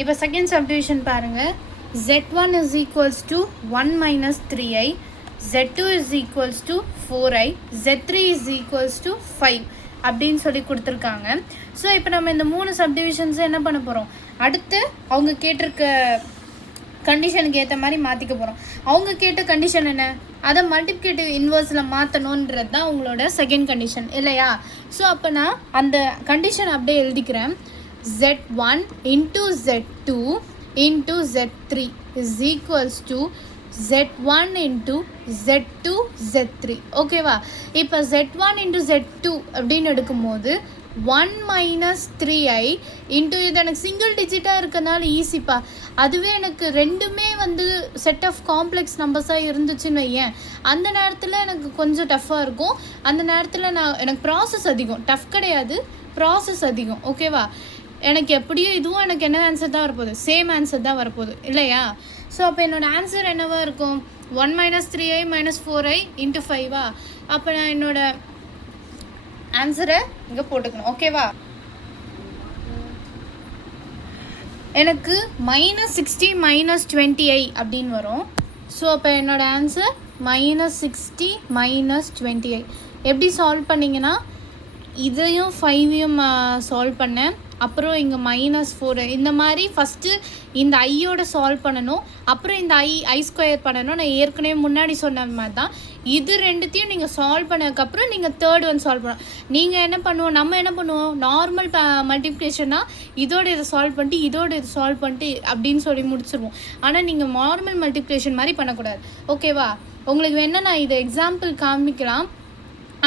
இப்போ second subdivision பாருங்கள். z1 is equals to 1 minus 3i, z2 is equals to 4i, z3 is equals to 5 அப்படின்னு சொல்லி கொடுத்துருக்காங்க. So இப்போ நம்ம இந்த 3 சப்டிவிஷன்ஸை என்ன பண்ண போகிறோம், அடுத்து அவங்க கேட்டிருக்க கண்டிஷனுக்கு ஏற்ற மாதிரி மாற்றிக்க போகிறோம். அவங்க கேட்ட கண்டிஷன் என்ன, அதை மல்டிப்ளிகேட்டிவ் இன்வர்ஸில் மாற்றணுன்றது தான் உங்களோட செகண்ட் கண்டிஷன் இல்லையா. ஸோ அப்போ நான் அந்த கண்டிஷன் அப்படியே எழுதிக்கிறேன். z1 into z2 into z3 is equals to z1 into z2 z3. ஓகேவா. இப்போ z1 into z2 அப்படின்னு எடுக்கும்போது 1 minus 3i into இது எனக்கு சிங்கிள் டிஜிட்டாக இருக்கிறதுனால ஈஸிப்பா. அதுவே எனக்கு ரெண்டுமே வந்து செட் ஆஃப் காம்ப்ளெக்ஸ் நம்பர்ஸாக இருந்துச்சுன்னு வையேன், அந்த நேரத்தில் எனக்கு கொஞ்சம் டஃப்பாக இருக்கும். அந்த நேரத்தில் எனக்கு ப்ராசஸ் அதிகம், டஃப் கிடையாது, ப்ராசஸ் அதிகம். ஓகேவா. எனக்கு எப்படியும் இதுவும் எனக்கு என்ன ஆன்சர் தான் வரப்போகுது, சேம் ஆன்சர் தான் வரப்போகுது இல்லையா. ஸோ அப்போ என்னோடய ஆன்சர் என்னவாக இருக்கும், 1 minus 3i minus 4i into 5. அப்போ நான் என்னோடய ஆன்சரை இங்கே போட்டுக்கணும். ஓகேவா. எனக்கு -60 minus 20i அப்படின்னு வரும். ஸோ அப்போ என்னோடய ஆன்சர் -60 minus 20i. எப்படி சால்வ் பண்ணிங்கன்னா, இதையும் 5ஐயும் சால்வ் பண்ணேன், அப்புறம் இங்கே -4 இந்த மாதிரி ஃபஸ்ட்டு இந்த ஐயோட சால்வ் பண்ணணும், அப்புறம் இந்த ஐ ஸ்கொயர் பண்ணணும். நான் ஏற்கனவே முன்னாடி சொன்ன மாதிரி தான். இது ரெண்டுத்தையும் நீங்கள் சால்வ் பண்ணதுக்கப்புறம் நீங்கள் தேர்ட் ஒன் சால்வ் பண்ணணும். நீங்கள் என்ன பண்ணுவோம், நம்ம என்ன பண்ணுவோம், நார்மல் மல்டிப்ளிகேஷன்னா இதோட இதை சால்வ் பண்ணிட்டு இதோட இதை சால்வ் பண்ணிட்டு அப்படின்னு சொல்லி முடிச்சிருவோம். ஆனால் நீங்கள் நார்மல் மல்டிப்ளிகேஷன் மாதிரி பண்ணக்கூடாது. ஓகேவா. உங்களுக்கு வேணால் நான் இதை எக்ஸாம்பிள் காமிக்கலாம்,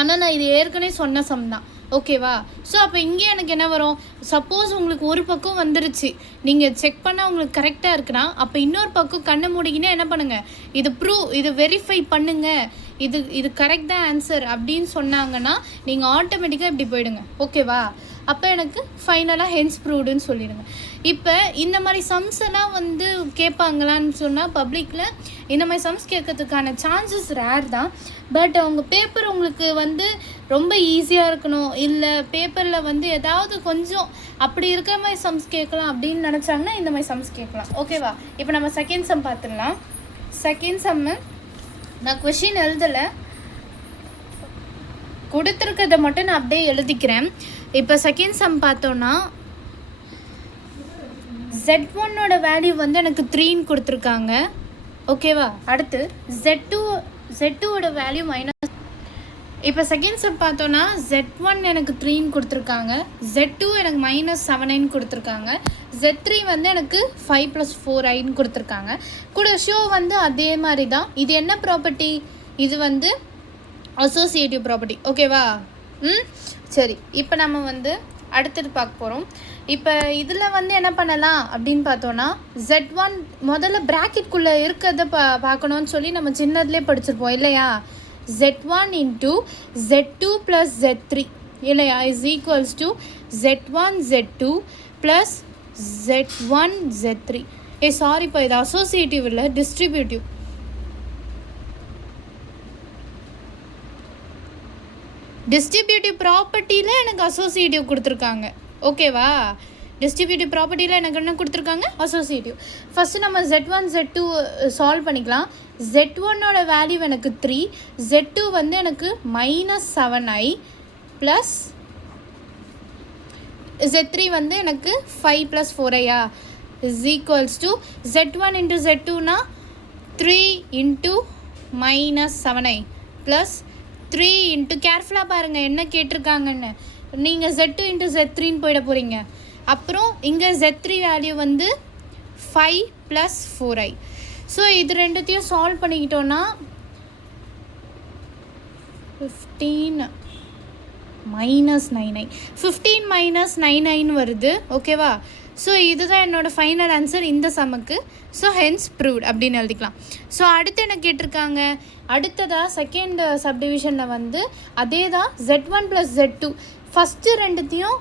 ஆனால் நான் இது ஏற்கனவே சொன்ன சம் தான். ஓகேவா. ஸோ அப்போ இங்கே எனக்கு என்ன வரும், சப்போஸ் உங்களுக்கு ஒரு பக்கம் வந்துருச்சு, நீங்கள் செக் பண்ணால் உங்களுக்கு கரெக்டாக இருக்குன்னா, அப்போ இன்னொரு பக்கம் கண்ணை மூடிக்கினே என்ன பண்ணுங்கள், இது வெரிஃபை பண்ணுங்கள், இது கரெக்ட் தான் ஆன்சர் அப்படின்னு சொன்னாங்கன்னா நீங்கள் ஆட்டோமேட்டிக்காக இப்படி போயிடுங்க. ஓகேவா. அப்போ எனக்கு ஃபைனலாக ஹென்ஸ் ப்ரூவ்டுன்னு சொல்லிடுங்க. இப்போ இந்த மாதிரி சம்ஸ் எல்லாம் வந்து கேட்பாங்களான்னு சொன்னால் பப்ளிக்கில் இந்த மாதிரி சம்ஸ் கேட்கறதுக்கான சான்சஸ் ரேர் தான். பட் அவங்க பேப்பர் உங்களுக்கு வந்து ரொம்ப ஈஸியாக இருக்கணும், இல்லை பேப்பரில் வந்து ஏதாவது கொஞ்சம் அப்படி இருக்கிற மாதிரி சம்ஸ் கேட்கலாம் அப்படின்னு நினச்சாங்கன்னா இந்த மாதிரி சம்ஸ் கேட்கலாம். ஓகேவா. இப்போ நம்ம செகண்ட் சம் பார்த்துடலாம். செகண்ட் சம்மு நான் கொஷின் எழுதலை, கொடுத்துருக்கிறத மட்டும் நான் அப்படியே எழுதிக்கிறேன். இப்போ செகண்ட் சம் பார்த்தோன்னா z1ஓட வேல்யூ வந்து எனக்கு 3ன்னு கொடுத்துருக்காங்க. ஓகேவா. அடுத்து z2ஓட வேல்யூ -. இப்போ செகண்ட் சம் பார்த்தோன்னா z1 எனக்கு 3ன்னு கொடுத்துருக்காங்க, z2 எனக்கு -7i கொடுத்துருக்காங்க, z3 வந்து எனக்கு 5 + 4i கொடுத்துருக்காங்க. கூட ஷோ வந்து அதே மாதிரி தான். இது என்ன ப்ராப்பர்ட்டி, இது வந்து அசோசியேட்டிவ் ப்ராப்பர்ட்டி. ஓகேவா. சரி. இப்போ நம்ம வந்து அடுத்தது பார்க்க போகிறோம். இப்போ இதில் வந்து என்ன பண்ணலாம் அப்படின்னு பார்த்தோன்னா, z1 முதல்ல ப்ராக்கெட்குள்ளே இருக்கிறத பார்க்கணுன்னு சொல்லி நம்ம சின்னதுலேயே படிச்சிருப்போம் இல்லையா. z1 into z2 plus z3 இல்லையா is equals to z1 z2 plus z1 z3. சாரிப்பா, இது அசோசியேட்டிவ் இல்லை, டிஸ்ட்ரிபியூட்டிவ். டிஸ்ட்ரிபியூட்டிவ் ப்ராப்பர்ட்டியில் எனக்கு அசோசியேட்டிவ் கொடுத்துருக்காங்க. ஓகேவா. டிஸ்ட்ரிபியூட்டிவ் ப்ராப்பர்ட்டியில் எனக்கு என்ன கொடுத்துருக்காங்க, அசோசியேட்டிவ். ஃபஸ்ட்டு நம்ம z1 z2 சால்வ் பண்ணிக்கலாம். z1ஓட வேல்யூ எனக்கு 3, z2 வந்து எனக்கு -7i ப்ளஸ் z3 வந்து எனக்கு 5 + 4i is equals to z1 into z2னா 3 into -7i plus 3 into கேர்ஃபுல்லாக பாருங்கள் என்ன கேட்டிருக்காங்கன்னு. நீங்கள் z2 into z3ன்னு போயிட போகிறீங்க. அப்புறம் இங்கே z3 வேல்யூ வந்து 5 + 4i. ஸோ இது ரெண்டுத்தையும் சால்வ் பண்ணிக்கிட்டோன்னா 15 -9i 15 - 9i வருது. ஓகேவா. ஸோ இதுதான் என்னோடய ஃபைனல் ஆன்சர் இந்த சம்முக்கு. ஸோ ஹென்ஸ் ப்ரூவ்ட் அப்படின்னு எழுதிக்கலாம். ஸோ அடுத்து என்ன கேட்டிருக்காங்க, அடுத்ததாக செகண்ட் சப்டிவிஷனில் வந்து அதே தான் z1 + z2 ஃபஸ்ட்டு ரெண்டுத்தையும்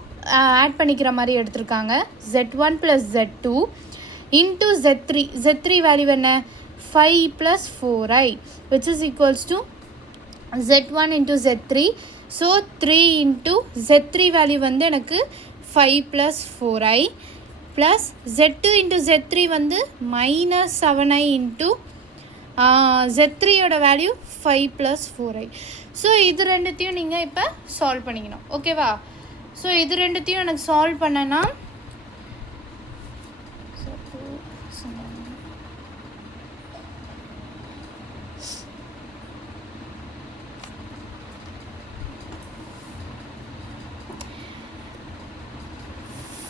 ஆட் பண்ணிக்கிற மாதிரி எடுத்திருக்காங்க. z1 + z2 into z3 value என்ன, 5 + 4i which is equals to z1 into z3. So 3 into z3 value வந்து எனக்கு 5 + 4i plus Z2 into Z3 வந்து மைனஸ் 7i இன்ட்டு Z3யோட வேல்யூ 5 ப்ளஸ் 4i. ஸோ இது ரெண்டுத்தையும் நீங்கள் இப்போ சால்வ் பண்ணிக்கணும். ஓகேவா? ஸோ இது ரெண்டுத்தையும் எனக்கு சால்வ் பண்ணனா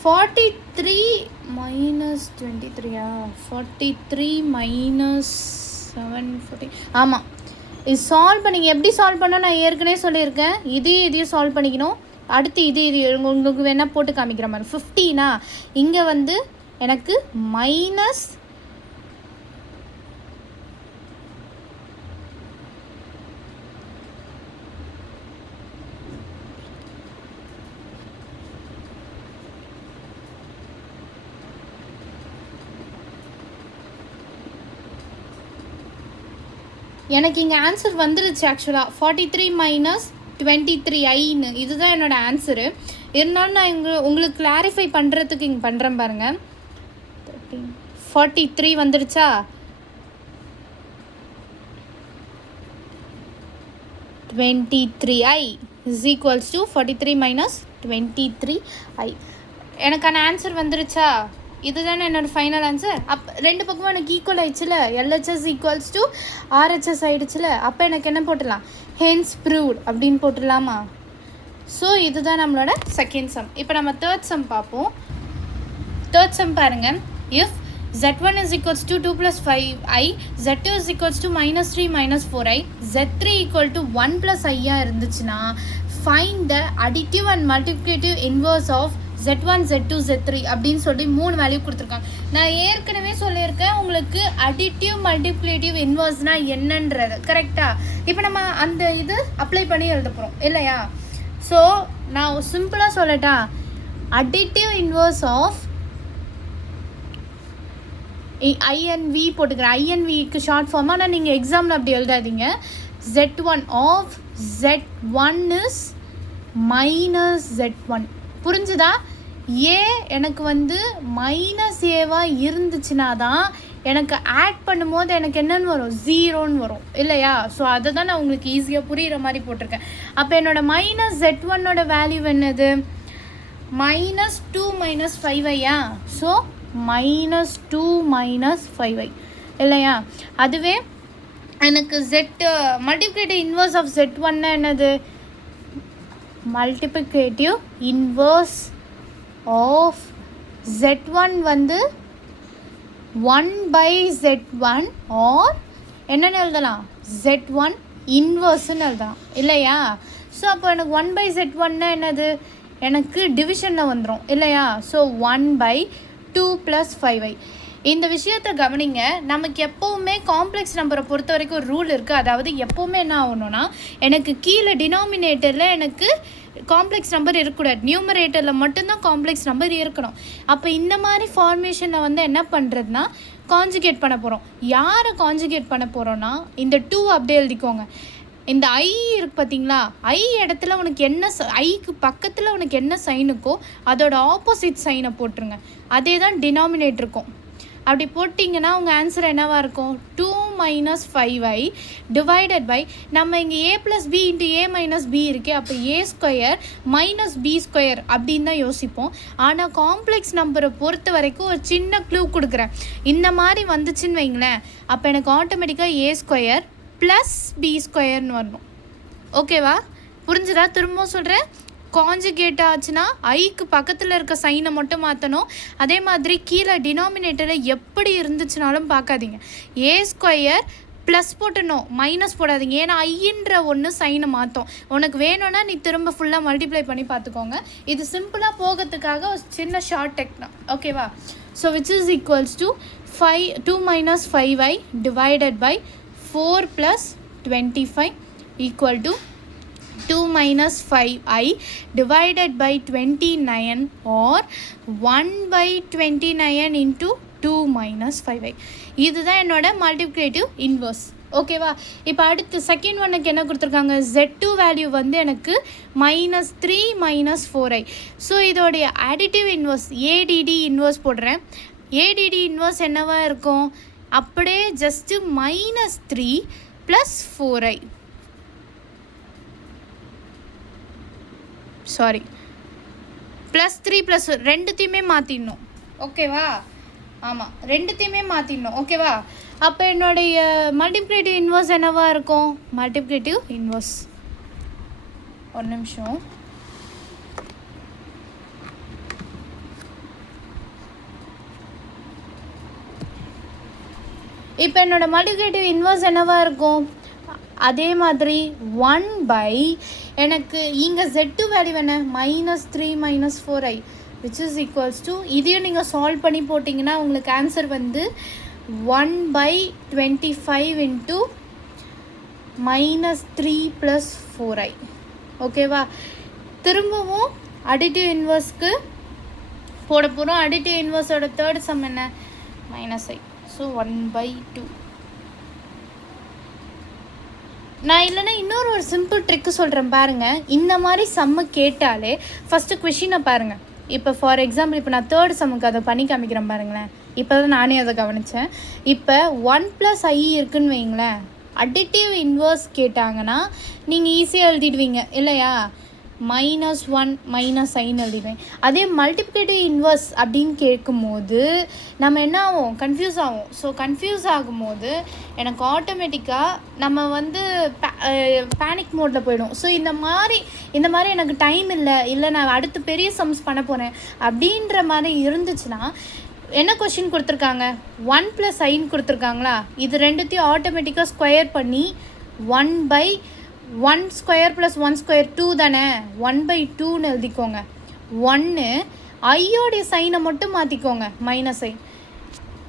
43 minus 23 43 minus 740 ஆமாம். இது சால்வ் பண்ணிங்க. எப்படி சால்வ் பண்ண நான் ஏற்கனவே சொல்லியிருக்கேன். இதையும் சால்வ் பண்ணிக்கணும். அடுத்து இது உங்களுக்கு வேணால் போட்டு காமிக்கிற மாதிரி 15 இங்கே வந்து எனக்கு மைனஸ் எனக்கு இங்கே ஆன்சர் வந்துருச்சு. ஆக்சுவலாக 43 மைனஸ் 23iன்னு இதுதான் என்னோடய ஆன்சரு. இருந்தாலும் நான் உங்களுக்கு கிளாரிஃபை பண்ணுறதுக்கு இங்கே பண்ணுறேன் பாருங்கள். 43 வந்துருச்சா? (23i) is equals to 43 minus 23i. எனக்கான ஆன்சர் வந்துருச்சா? இதுதானே என்னோடய ஃபைனல் ஆன்சர். ரெண்டு பக்கமும் எனக்கு ஈக்குவல் ஆயிடுச்சுல. LHS ஈக்குவல்ஸ் டு RHS ஆகிடுச்சுல. அப்போ எனக்கு என்ன போட்டுடலாம்? ஹென்ஸ் ப்ரூவ்ட் அப்படின்னு போட்டுடலாமா? ஸோ இதுதான் நம்மளோட செகண்ட் சம். இப்போ நம்ம தேர்ட் சம் பார்ப்போம். தேர்ட் சம் பாருங்கள். If Z1 is equals to 2 plus 5i, Z2 is equals to minus 3 minus 4i, Z3 equal to 1 plus i இருந்துச்சுன்னா find the additive and multiplicative inverse of Z1, Z2, Z3 அப்படின்னு சொல்லி 3 value கொடுத்துருக்காங்க. நான் ஏற்கனவே சொல்லியிருக்கேன் உங்களுக்கு additive multiplicative இன்வர்ஸ்னால் என்னன்றது. கரெக்டாக? இப்போ நம்ம அந்த இது அப்ளை பண்ணி எழுத போகிறோம் இல்லையா? ஸோ நான் சிம்பிளாக சொல்லட்டா? அடிட்டிவ் இன்வர்ஸ் ஆஃப் INV போட்டுக்கிறேன். INVக்கு ஷார்ட் ஃபார்மாக நான் நீங்கள் எக்ஸாமில் அப்படி எழுதாதீங்க. Z1 of Z1 is minus Z1. புரிஞ்சுதா? ஏ எனக்கு வந்து மைனஸ் ஏவாக இருந்துச்சுன்னா தான் எனக்கு ஆட் பண்ணும்போது எனக்கு என்னென்னு வரும்? 0ன்னு வரும் இல்லையா? ஸோ அதை தான் நான் உங்களுக்கு ஈஸியாக புரிகிற மாதிரி போட்டிருக்கேன். அப்போ என்னோடய மைனஸ் Z1ஓட வேல்யூ என்னது? minus 2 minus 5i. So minus 2 minus 5i இல்லையா? அதுவே எனக்கு மல்டிப்ளிகேட்டிவ் இன்வர்ஸ் ஆஃப் Z1 என்னது? மல்டிப்ளிகேட்டிவ் இன்வர்ஸ் ஆஃப் Z1 வந்து 1 by Z1 ஆர் என்னென்னு எழுதலாம்? Z1 இன்வர்ஸ்ன்னு எழுதலாம் இல்லையா? ஸோ அப்போ எனக்கு 1 by Z1ன்னா என்னது? எனக்கு டிவிஷனில் வந்துடும் இல்லையா? So 1 by 2 plus 5i. இந்த விஷயத்தை கவனிங்க. நமக்கு எப்போவுமே காம்ப்ளெக்ஸ் நம்பரை பொறுத்த வரைக்கும் ஒரு ரூல் இருக்குது. அதாவது எப்போவுமே என்ன ஆகணும்னா எனக்கு கீழே டினாமினேட்டரில் எனக்கு காம்ப்ளெக்ஸ் நம்பர் இருக்கக்கூடாது. நியூமரேட்டரில் மட்டும்தான் காம்ப்ளெக்ஸ் நம்பர் இருக்கணும். அப்போ இந்த மாதிரி ஃபார்மேஷனில் வந்து என்ன பண்ணுறதுனா கான்ஜுகேட் பண்ண போகிறோம். யாரை கான்ஜுகேட் பண்ண போகிறோன்னா இந்த 2 அப்படியே எழுதிக்கோங்க. இந்த ஐ இருக்குது பார்த்தீங்களா? ஐ இடத்துல உனக்கு என்ன ஐக்கு பக்கத்தில் உனக்கு என்ன சைனுக்கோ அதோட ஆப்போசிட் சைனை போட்டுருங்க. அதே தான் டினாமினேட் இருக்கும். அப்படி போட்டிங்கன்னா உங்கள் ஆன்சர் என்னவாக இருக்கும்? 2 minus 5i டிவைடட் பை நம்ம இங்கே a + b × a - b இருக்கே. அப்போ a square minus b square அப்படின்னு தான் யோசிப்போம். ஆனால் காம்ப்ளெக்ஸ் நம்பரை பொறுத்த வரைக்கும் ஒரு சின்ன க்ளூ கொடுக்குறேன். இந்த மாதிரி வந்துச்சுன்னு வைங்களேன், அப்போ எனக்கு ஆட்டோமேட்டிக்காக a ஸ்கொயர் ப்ளஸ் b ஸ்கொயர்னு வரணும். ஓகேவா? புரிஞ்சுதா? திரும்பவும் சொல்கிறேன். கான்ஜுகேட் ஆச்சுன்னா ஐக்கு பக்கத்தில் இருக்க சைனை மட்டும் மாற்றணும். அதே மாதிரி கீழே டினாமினேட்டரில் எப்படி இருந்துச்சுனாலும் பார்க்காதீங்க. ஏ ஸ்கொயர் ப்ளஸ் போட்டணும், மைனஸ் போடாதீங்க. ஏன்னா ஐன்ற ஒன்று சைனை மாற்றும். உனக்கு வேணும்னா நீ திரும்ப ஃபுல்லாக மல்டிப்ளை பண்ணி பார்த்துக்கோங்க. இது சிம்பிளாக போகிறதுக்காக ஒரு சின்ன ஷார்ட் டெக்னா. ஓகேவா? So which is equals to 2 minus 5i divided by 4 + 25 equal to 2 minus 5i divided by 29 or 1 by 29 into 2 minus 5i. இதுதான் என்னோட மல்டிப்ளிகேட்டிவ் இன்வர்ஸ். ஓகேவா? இப்போ அடுத்து செகண்ட் ஒன்னுக்கு என்ன கொடுத்துருக்காங்க, Z2 வேல்யூ வந்து எனக்கு -3 -4i. ஸோ இதோடைய அடிட்டிவ் இன்வர்ஸ் ADD இன்வர்ஸ் போடுறேன். ADD இன்வர்ஸ் என்னவா இருக்கும், அப்படியே ஜஸ்ட்டு -3 + 4i, சாரி +3 + ரெண்டுத்தையுமே மாற்றிடணும். ஓகேவா? ஆமாம், ரெண்டுத்தையுமே மாற்றிடணும். ஓகேவா? அப்போ என்னுடைய மல்டிப்ளிகேட்டிவ் இன்வர்ஸ் என்னவா இருக்கும், மல்டிப்ளிகேட்டிவ் இன்வர்ஸ், ஒரு நிமிஷம், இப்போ என்னோட மல்டிப்ளிகேட்டிவ் இன்வர்ஸ் என்னவா இருக்கும், அதே மாதிரி 1 எனக்கு இங்கே Z2 வேல்யூ என்ன, -3 -4i, which is equals to, இதையும் நீங்கள் சால்வ் பண்ணி போட்டிங்கன்னா உங்களுக்கு ஆன்சர் வந்து 1/25 × -3 + 4i. ஓகேவா? திரும்பவும் அடிட்டிவ் இன்வர்ஸ்க்கு போட போகிறோம். அடிட்டிவ் இன்வர்ஸோட தேர்ட் சம் என்ன, -i. ஸோ 1/2. நான் இல்லைன்னா இன்னொரு ஒரு சிம்பிள் ட்ரிக்கு சொல்கிறேன் பாருங்கள். இந்த மாதிரி சம்மு கேட்டாலே ஃபஸ்ட்டு கொஷினை பாருங்கள். இப்போ ஃபார் எக்ஸாம்பிள் இப்போ நான் தேர்ட் சம்முக்கு அதை பண்ணி காமிக்கிறேன் பாருங்களேன். இப்போ தான் நானே அதை கவனித்தேன். இப்போ 1 + i இருக்குன்னு வைங்களேன், அடிட்டிவ் இன்வர்ஸ் கேட்டாங்கன்னா நீங்கள் ஈஸியாக எழுதிடுவீங்க இல்லையா, -1 -iன்னு எழுதிடுவேன். அதே மல்டிப்ளிகேட்டிவ் இன்வர்ஸ் அப்படின்னு கேட்கும்போது நம்ம என்ன ஆகும், கன்ஃபியூஸ் ஆகும். ஸோ கன்ஃபியூஸ் ஆகும்போது எனக்கு ஆட்டோமேட்டிக்காக நம்ம வந்து பேனிக் மோடில் போயிடும். ஸோ இந்த மாதிரி எனக்கு டைம் இல்லை நான் அடுத்து பெரிய சம்ஸ் பண்ண போகிறேன் அப்படின்ற மாதிரி இருந்துச்சுன்னா என்ன கொஷின் கொடுத்துருக்காங்க, 1 + iன்னு கொடுத்துருக்காங்களா, இது ரெண்டுத்தையும் ஆட்டோமேட்டிக்காக ஸ்கொயர் பண்ணி 1/1² + 1² 2 தானே, 1/2ன்னு எழுதிக்கோங்க. 1 ஐயோடைய சைனை மட்டும் மாற்றிக்கோங்க, -i.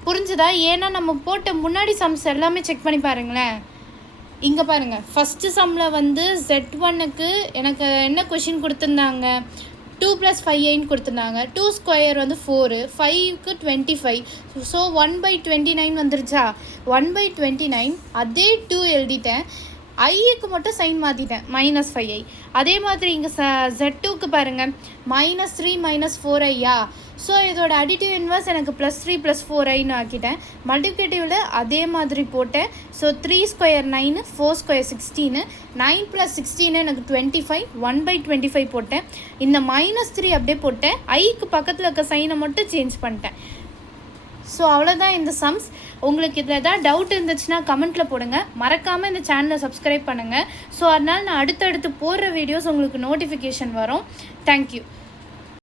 புரிஞ்சுதா? ஏன்னா நம்ம போட்ட முன்னாடி சம்ஸ் எல்லாமே செக் பண்ணி பாருங்களேன். இங்கே பாருங்கள், ஃபஸ்ட்டு சம்மில் வந்து Z1க்கு எனக்கு என்ன கொஷின் கொடுத்துருந்தாங்க, 2 + 5iன்னு கொடுத்துருந்தாங்க. 2² வந்து 4, 5க்கு 25. ஸோ 1/29 வந்துருச்சா, 1/29 அதே 2 எழுதிட்டேன். ஐக்கு மட்டும் சைன் மாற்றிட்டேன், -5i. அதே மாதிரி இங்கே Z2க்கு பாருங்கள், -3 -4iயா. ஸோ இதோட அடிட்டிவ் இன்வர்ஸ் எனக்கு +3 + 4iன்னு ஆக்கிட்டேன். மல்டிப்ளிகேட்டிவில் அதே மாதிரி போட்டேன். ஸோ 3² 9, 4² 16, 9 + 16 எனக்கு 25, 1/25 போட்டேன். இந்த -3 அப்படியே போட்டேன், ஐக்கு பக்கத்தில் இருக்க சைனை மட்டும் சேஞ்ச் பண்ணிட்டேன். ஸோ அவ்வளோதான் இந்த சம்ஸ். உங்களுக்கு இதில் ஏதாவது டவுட் இருந்துச்சுன்னா கமெண்ட்டில் போடுங்க. மறக்காமல் இந்த சேனலை சப்ஸ்கிரைப் பண்ணுங்கள். ஸோ அதனால் நான் அடுத்தடுத்து போடுற வீடியோஸ் உங்களுக்கு நோட்டிஃபிகேஷன் வரும். தேங்க்யூ.